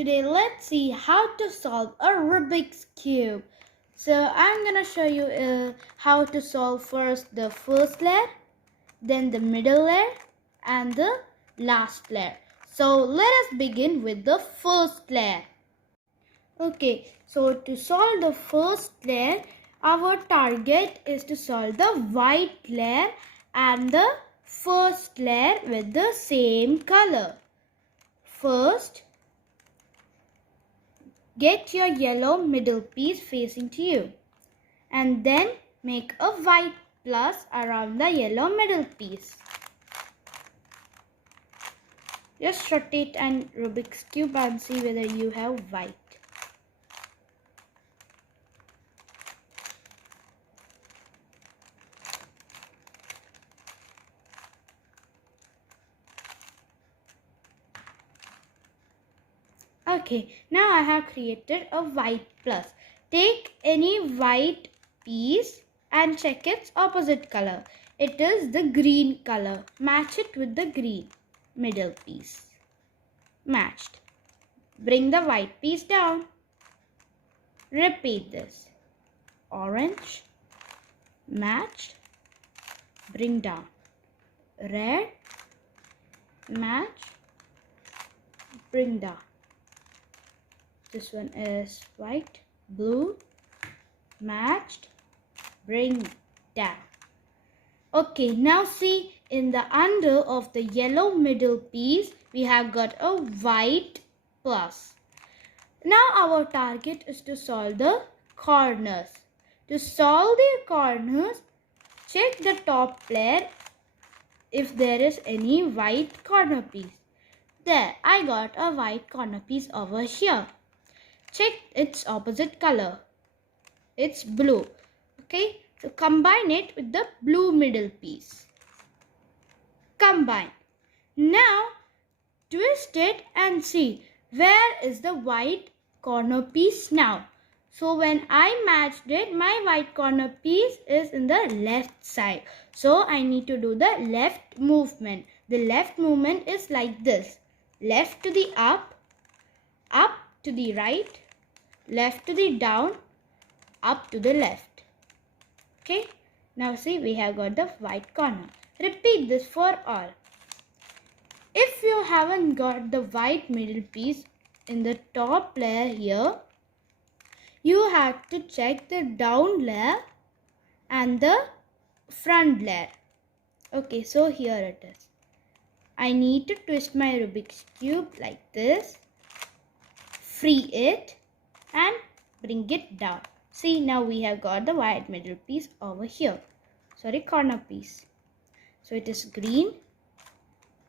Today let's see how to solve a Rubik's Cube. So I'm gonna show you how to solve first the first layer, then the middle layer and the last layer. So let us begin with the first layer. Okay, so to solve the first layer, our target is to solve the white layer and the first layer with the same color. First, get your yellow middle piece facing to you and then make a white plus around the yellow middle piece. Just rotate an Rubik's Cube and see whether you have white. Okay, now I have created a white plus. Take any white piece and check its opposite color. It is the green color. Match it with the green middle piece. Matched. Bring the white piece down. Repeat this. Orange. Matched. Bring down. Red. Match. Bring down. This one is white, blue, matched, bring down. Okay, now see in the under of the yellow middle piece, we have got a white plus. Now our target is to solve the corners. To solve the corners, check the top layer if there is any white corner piece. There, I got a white corner piece over here. Check its opposite color. It's blue. Okay, so combine it with the blue middle piece. Combine. Now twist it and see where is the white corner piece now. So when I matched it, my white corner piece is in the left side. So I need to do the left movement. The left movement is like this. Left to the up to the right, left to the down, up to the left. Okay, now see we have got the white corner. Repeat this for all. If you haven't got the white middle piece in the top layer here, you have to check the down layer and the front layer. Okay, so here it is. I need to twist my Rubik's Cube like this, free it and bring it down. See, now we have got the white middle piece over here. Sorry, corner piece. So it is green.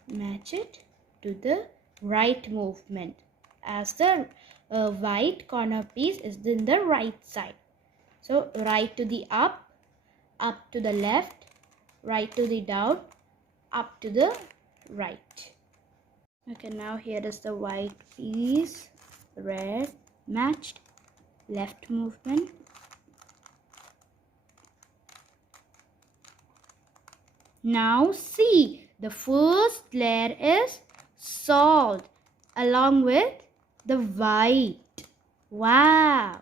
Match it to the right movement as the white corner piece is in the right side. So right to the up to the left, right to the down, up to the right. Okay, now here is the white piece, red, matched, left movement. Now see, the first layer is solved along with the white. Wow!